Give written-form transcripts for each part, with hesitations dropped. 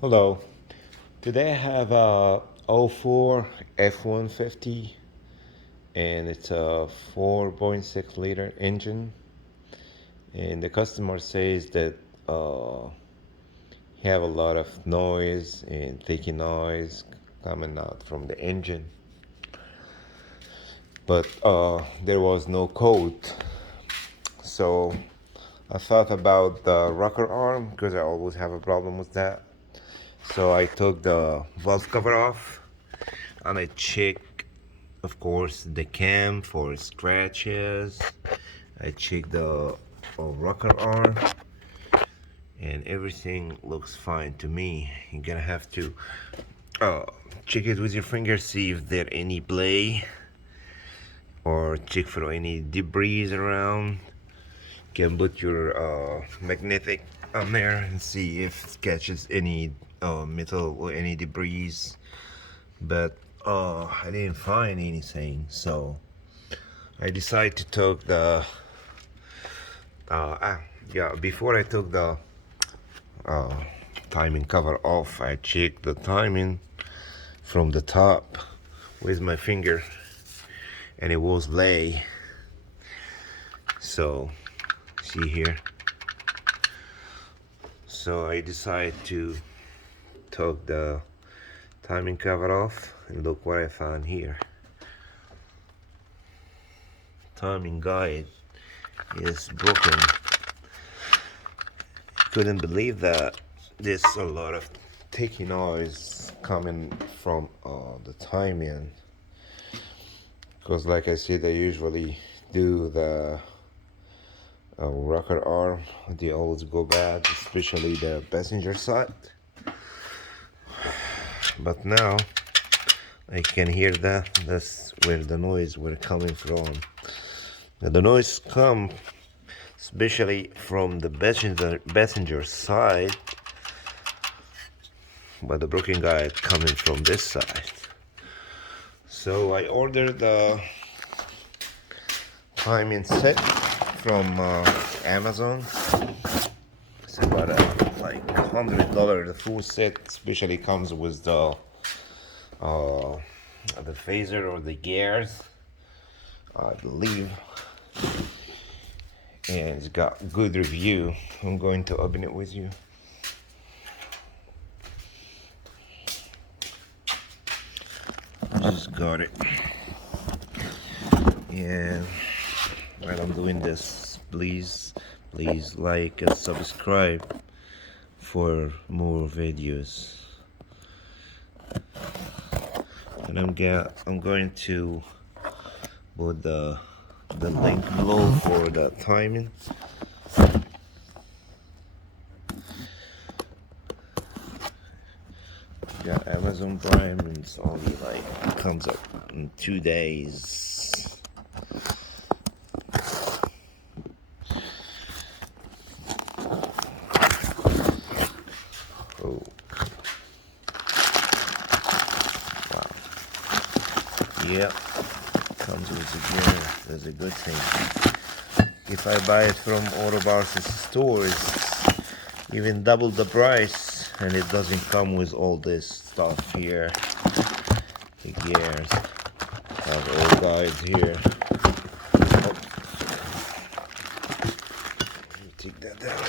Hello. Today I have a 04 F150 and it's a 4.6 liter engine, and the customer says that he have a lot of noise and thick noise coming out from the engine, but there was no code. So I thought about the rocker arm because I always have a problem with that. So I took the valve cover off and I checked, of course, the cam for scratches. I checked the rocker arm and everything looks fine to me. You're gonna have to uh, check it with your finger, see if there any play or check for any debris around. You can put your magnetic on there and see if it catches any metal or any debris, but I didn't find anything, so I decided to take the before I took the uh, timing cover off, I checked the timing from the top with my finger and it was lay. So see here, so I decided to take the timing cover off and look what I found here. Timing guide is broken. Couldn't believe that there's a lot of ticky noise coming from the timing, because like I said, I usually do the rocker arm, they always go bad, especially the passenger side. But now I can hear that's where the noise were coming from. Now the noise come especially from the passenger side, but the broken guide coming from this side. So I ordered the timing set from Amazon. It's about like $100. The full set especially comes with the phaser or the gears, I believe, and it's got good review. I'm going to open it with you. Just got it. And while I'm doing this, please like and subscribe for more videos. And I'm going to put the link below for the timing. Got Amazon Prime and it's only like comes up in 2 days. Oh wow, yep, comes with a gear. That's a good thing. If I buy it from Auto Bars store, it's even double the price, and it doesn't come with all this stuff here. The gears have all guides here. Oh. Take that down.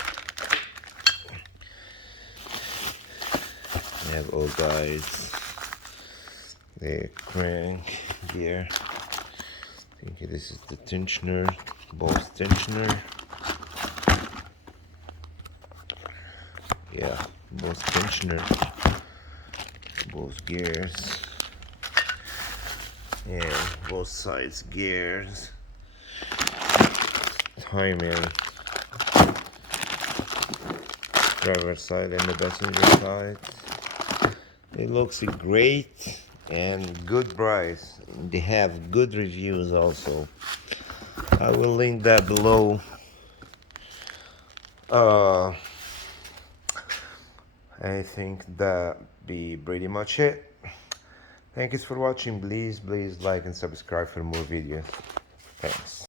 They have all guides. The crank gear. I think this is the tensioner, both tensioner. Yeah, both tensioner, both gears, and both sides gears. Timing, driver side and the passenger side. It looks great and good price. They have good reviews also. I will link that below. I think that be pretty much it. Thank you for watching. Please like and subscribe for more videos. Thanks.